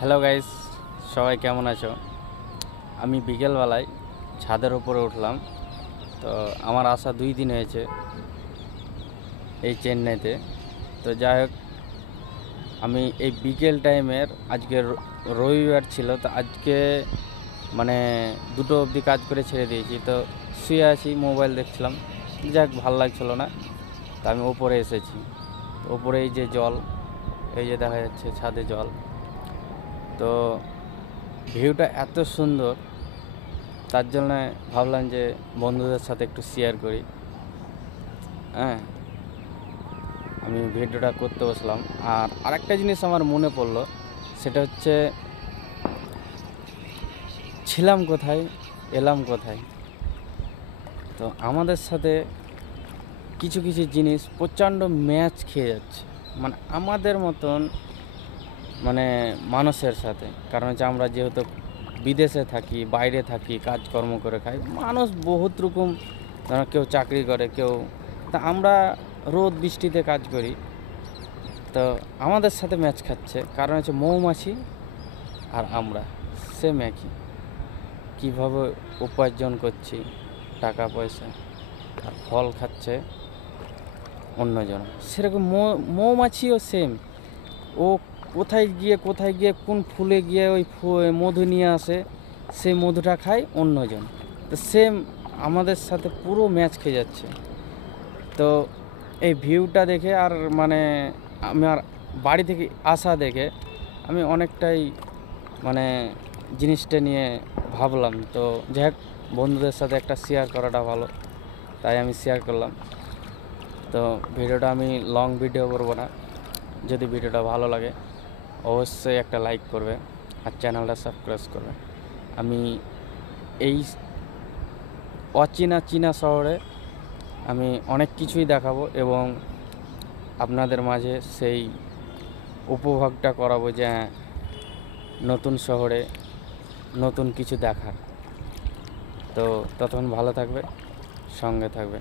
Hello guys, সবাই কেমন আছো? আমি বিকেলবেলায় ছাদের উপরে উঠলাম। তো আমার আসা 2 দিন হয়েছে এই চেন্নাইতে। তো যাই হোক, আমি এই বিকেল টাইমের আজকে রবিবার ছিল, তো আজকে মানে 2টো অবধি কাজ করে ছেড়ে দিয়েছি। তো শুয়ে আছি, মোবাইল দেখছিলাম, যাক ভাল লাগছিল না। তো আমি ওপরে এসেছি। ওপরে এই যে জল, এই যে দেখা যাচ্ছে ছাদে জল। তো ভিউটা এত সুন্দর, তার জন্য ভাবলাম যে বন্ধুদের সাথে একটু শেয়ার করি। হ্যাঁ, আমি ভিডিওটা করতে বসলাম। আর আরেকটা জিনিস আমার মনে পড়লো, সেটা হচ্ছে ছিলাম কোথায়, এলাম কোথায়। তো আমাদের সাথে কিছু কিছু জিনিস প্রচণ্ড ম্যাচ খেয়ে যাচ্ছে, মানে আমাদের মতন মানে মানুষের সাথে। কারণ হচ্ছে আমরা যেহেতু বিদেশে থাকি, বাইরে থাকি, কাজকর্ম করে খাই, মানুষ বহুত রকম, ধরো কেউ চাকরি করে, কেউ, তা আমরা রোদ বৃষ্টিতে কাজ করি। তো আমাদের সাথে ম্যাচ খাচ্ছে, কারণ হচ্ছে মৌমাছি আর আমরা সেম একই। কীভাবে উপার্জন করছি টাকা পয়সা, আর ফল খাচ্ছে অন্যজন, সেরকম মৌমাছিও সেম। ও কোথায় গিয়ে কোন ফুলে গিয়ে ওই মধু নিয়ে আসে, সেই মধুটা খায় অন্যজন। তো সেম আমাদের সাথে পুরো ম্যাচ খেয়ে যাচ্ছে। তো এই ভিউটা দেখে আর মানে আমার বাড়ি থেকে আসা দেখে আমি অনেকটাই মানে জিনিসটা নিয়ে ভাবলাম। তো যাই হোক, বন্ধুদের সাথে একটা শেয়ার করাটা ভালো, তাই আমি শেয়ার করলাম। তো ভিডিওটা আমি লং ভিডিও করব না। যদি ভিডিওটা ভালো লাগে অবশ্যই একটা লাইক করবে আর চ্যানেলটা সাবস্ক্রাইব করবে। আমি এই চীনা শহরে আমি অনেক কিছুই দেখাবো এবং আপনাদের মাঝে সেই উপভোগটা করাবো যে নতুন শহরে নতুন কিছু দেখার। তো ততক্ষণ ভালো থাকবে, সঙ্গে থাকবে।